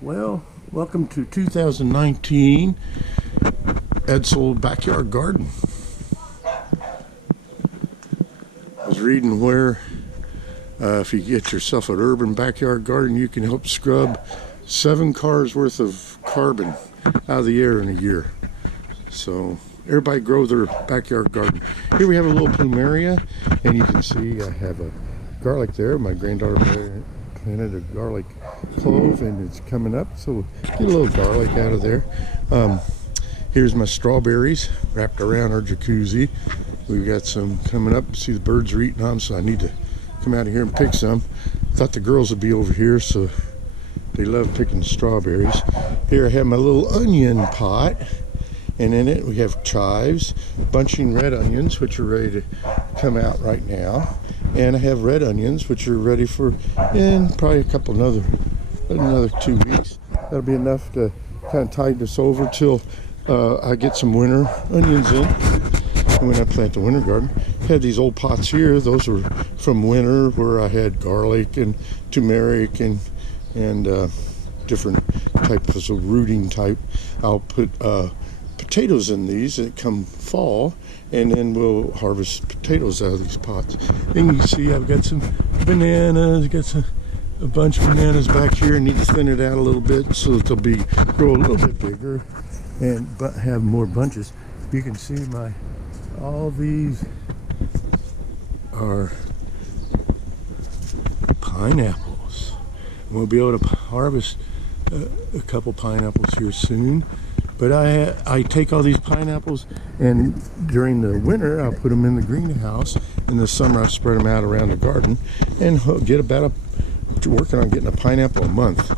Well, welcome to 2019 Edsel Backyard Garden. I was reading where if you get yourself an urban backyard garden, you can help scrub 7 cars worth of carbon out of the air in a year. So everybody grow their backyard garden. Here we have a little plumeria, and you can see I have a garlic there. My granddaughter planted a garlic clove and it's coming up, so get a little garlic out of there. Here's my strawberries wrapped around our jacuzzi. We've got some coming up. See, the birds are eating them, so I need to come out of here and pick some. Thought the girls would be over here, so they love picking strawberries. Here I have my little onion pot, and in it we have chives, bunching red onions, which are ready to come out right now. And I have red onions, which are ready for in probably another 2 weeks. That'll be enough to kind of tide this over till I get some winter onions in. And when I plant the winter garden, I had these old pots here. Those were from winter, where I had garlic and turmeric and different types of rooting type. I'll put potatoes in these that come fall, and then we'll harvest potatoes out of these pots. And you see I've got some bananas, a bunch of bananas back here. Need to thin it out a little bit so that they'll grow a little bit bigger and have more bunches. You can see all these are pineapples. We'll be able to harvest a couple pineapples here soon. But I take all these pineapples, and during the winter I'll put them in the greenhouse. In the summer I'll spread them out around the garden and get working on getting a pineapple a month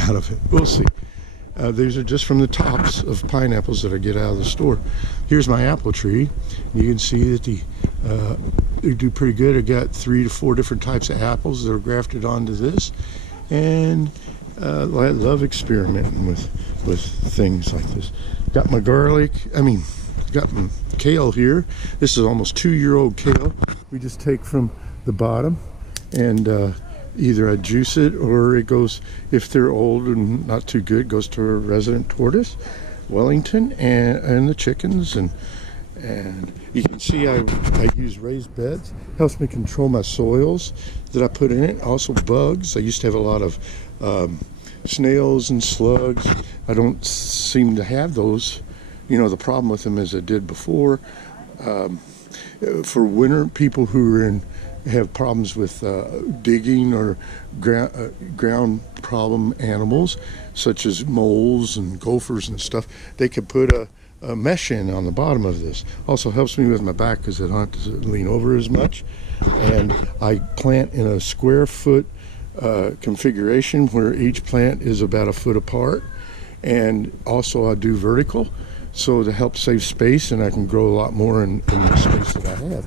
out of it. We'll see. These are just from the tops of pineapples that I get out of the store. Here's my apple tree. You can see that they do pretty good. I got 3 to 4 different types of apples that are grafted onto this, and I love experimenting with things like this. Got my got my kale here. This is almost 2-year-old kale. We just take from the bottom, and either I juice it, or it goes, if they're old and not too good, goes to a resident tortoise, Wellington, and the chickens. And you can see I use raised beds. Helps me control my soils that I put in it. Also bugs. I used to have a lot of snails and slugs. I don't seem to have those. The problem with them as I did before. For winter, people who have problems with digging or ground problem animals, such as moles and gophers and stuff, they could put a mesh in on the bottom of this. Also helps me with my back because I don't have to lean over as much. And I plant in a square foot configuration where each plant is about 1 foot apart. And also I do vertical, so to help save space, and I can grow a lot more in the space that I have.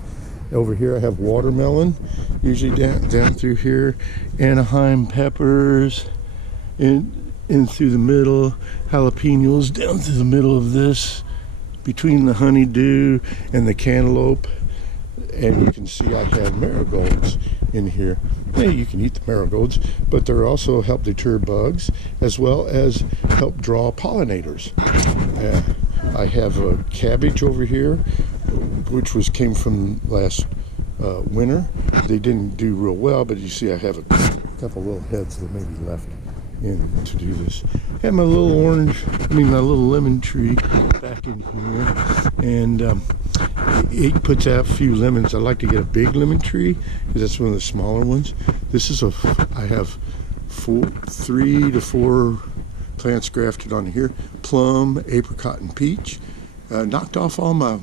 Over here I have watermelon, usually down through here, Anaheim peppers, in through the middle, jalapenos down through the middle of this, between the honeydew and the cantaloupe. And you can see I have marigolds in here. Hey, you can eat the marigolds, but they also help deter bugs as well as help draw pollinators. I have a cabbage over here, which came from last winter. They didn't do real well, but you see I have a couple little heads that may be left in to do this. I have my little my little lemon tree back in here, and it puts out a few lemons. I like to get a big lemon tree because that's one of the smaller ones. I have 3 to 4 plants grafted on here: plum, apricot, and peach. Knocked off all my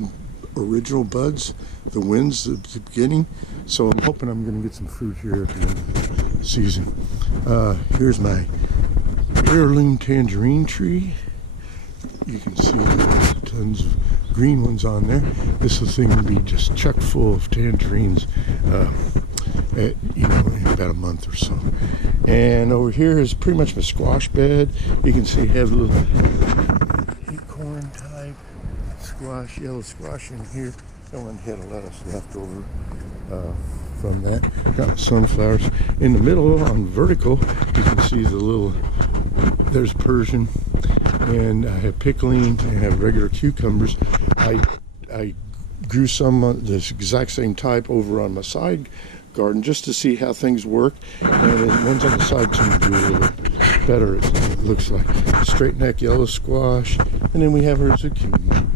original buds, the winds at the beginning, so I'm hoping I'm going to get some fruit here at the end of the season. Here's my heirloom tangerine tree. You can see there's tons of green ones on there. This thing will be just chock full of tangerines in about a month or so. And over here is pretty much my squash bed. You can see I have a little acorn type squash, yellow squash in here. Someone had a lettuce left over from that. Got sunflowers. In the middle, on vertical, you can see the little, there's Persian, and I have pickling, and I have regular cucumbers. I grew some of this exact same type over on my side garden just to see how things work, and then ones on the side seem to do a little bit better, it looks like. Straight neck yellow squash, and then we have our zucchini.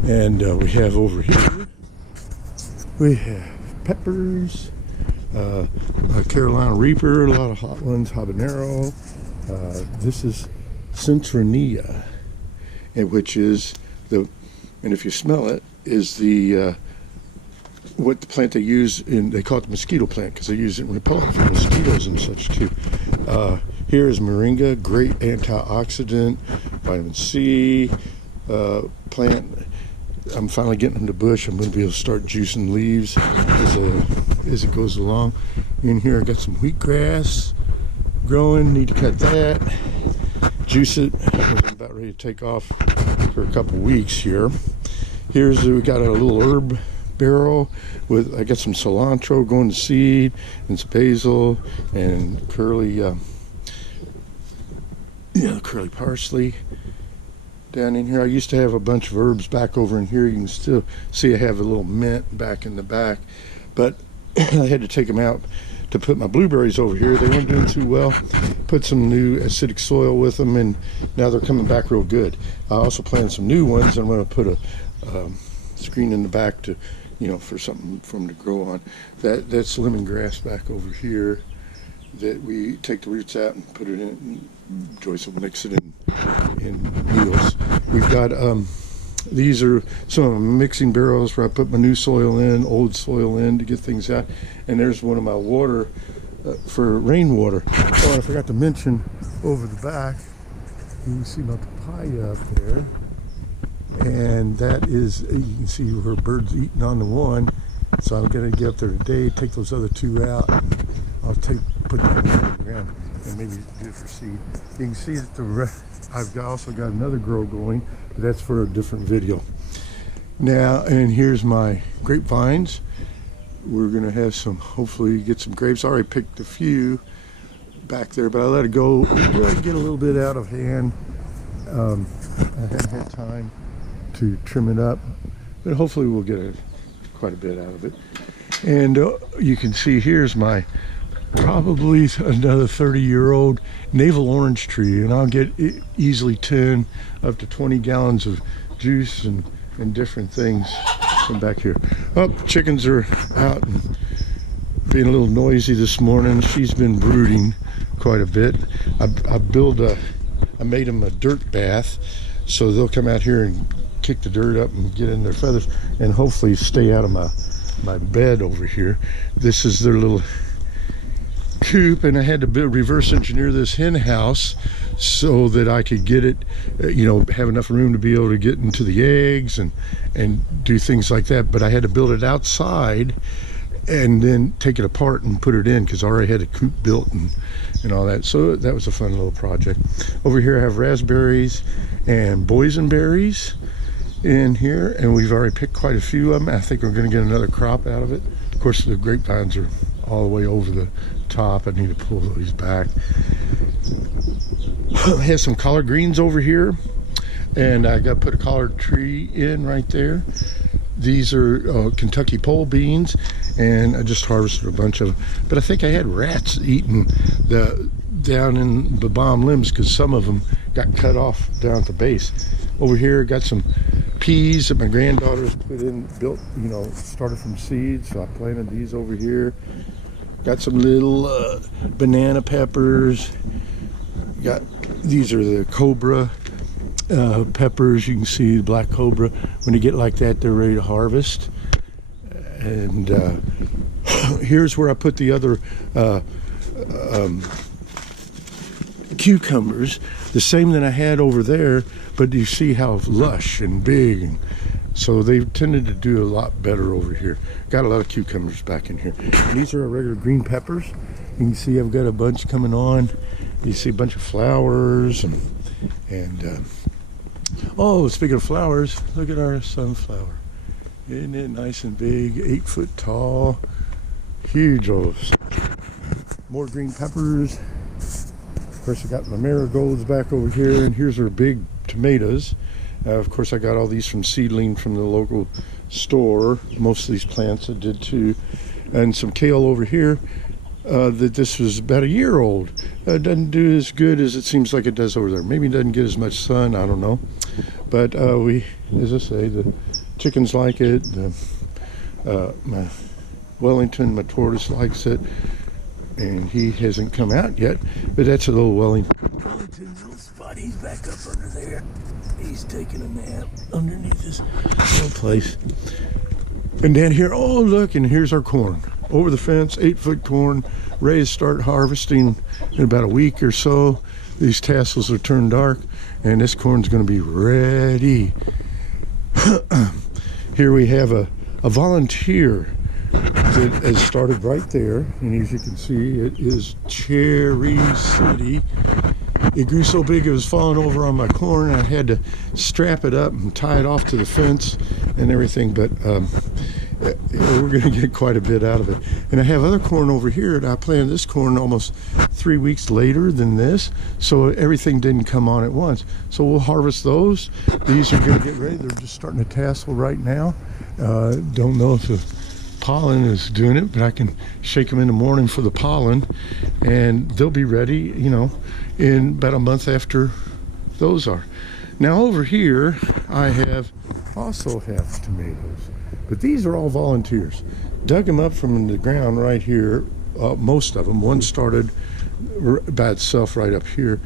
Down in there, we have our little zucchinis. We have over here, we have peppers, Carolina Reaper, a lot of hot ones, habanero. This is Citronella, which is the, and if you smell it, is the what the plant they use in, they call it the mosquito plant because they use it in repellent for mosquitoes and such too. Here is moringa, great antioxidant, vitamin C plant. I'm finally getting them to bush. I'm going to be able to start juicing leaves as it goes along. In here I got some wheatgrass growing, need to cut that, juice it. I'm about ready to take off for a couple weeks here. Here's, we got a little herb barrel with, I got some cilantro going to seed, and some basil, and curly parsley down in here. I used to have a bunch of herbs back over in here. You can still see I have a little mint back in the back, but I had to take them out to put my blueberries over here. They weren't doing too well. Put some new acidic soil with them, and now they're coming back real good. I also planted some new ones. I'm going to put a screen in the back to, you know, for something for them to grow on. That's lemongrass back over here that we take the roots out and put it in. Joyce will mix it in meals. We've got these are some of my mixing barrels where I put my new soil in, old soil in to get things out. And there's one of my water for rainwater. Oh, I forgot to mention over the back, you can see my papaya up there. And that is, you can see her birds eating on the one. So I'm going to get up there today, take those other two out. I'll put that on the ground and maybe do it for seed. You can see that I've also got another grow going, but that's for a different video. Now, and here's my grapevines. We're going to have some, hopefully get some grapes. I already picked a few back there, but I let it go. Really get a little bit out of hand. I haven't had time to trim it up, but hopefully we'll get quite a bit out of it. And you can see here's my probably another 30-year-old navel orange tree, and I'll get easily 10 up to 20 gallons of juice and different things from back here. Oh, chickens are out and being a little noisy this morning. She's been brooding quite a bit. I made them a dirt bath, so they'll come out here and kick the dirt up and get in their feathers and hopefully stay out of my bed over here. This is their little coop, and I had to reverse engineer this hen house so that I could get it, you know, have enough room to be able to get into the eggs and do things like that. But I had to build it outside and then take it apart and put it in because I already had a coop built and all that. So that was a fun little project. Over here I have raspberries and boysenberries in here, and we've already picked quite a few of them. I think we're going to get another crop out of it. Of course, the grapevines are all the way over the top. I need to pull these back. I have some collard greens over here, and I got to put a collard tree in right there. These are Kentucky pole beans, and I just harvested a bunch of them. But I think I had rats eating down in the bottom limbs because some of them got cut off down at the base. Over here, got some peas that my granddaughters started from seeds, so I planted these over here. Got some little banana peppers. These are the cobra peppers. You can see the black cobra. When you get like that, they're ready to harvest. And here's where I put the other cucumbers, the same that I had over there, but you see how lush and big, and so they've tended to do a lot better over here. Got a lot of cucumbers back in here. And these are our regular green peppers. You can see I've got a bunch coming on. You see a bunch of flowers and oh, speaking of flowers, look at our sunflower. Isn't it nice and big? 8 foot tall. Huge oaks. More green peppers. Of course, I got my marigolds back over here, and here's our big tomatoes. Of course, I got all these from seedling from the local store. Most of these plants I did too. And some kale over here that this was about a year old. Doesn't do as good as it seems like it does over there. Maybe it doesn't get as much sun, I don't know. But we, as I say, the chickens like it. My Wellington, my tortoise likes it. And he hasn't come out yet, but that's a little Wellington's little spot. He's back up under there. He's taking a nap underneath this little place. And down here, oh look, and here's our corn. Over the fence, 8 foot corn, ready to start harvesting in about a week or so. These tassels are turned dark, and this corn's gonna be ready. Here we have a volunteer that has started right there, and as you can see, it is Cherry City. It grew so big it was falling over on my corn. I had to strap it up and tie it off to the fence and everything, but we're going to get quite a bit out of it. And I have other corn over here, and I planted this corn almost 3 weeks later than this, so everything didn't come on at once. So we'll harvest those. These are going to get ready. They're just starting to tassel right now. Don't know if the pollen is doing it, but I can shake them in the morning for the pollen, and they'll be ready, you know, in about a month after those are. Now over here, I also have tomatoes, but these are all volunteers. Dug them up from the ground right here, most of them. One started by itself right up here.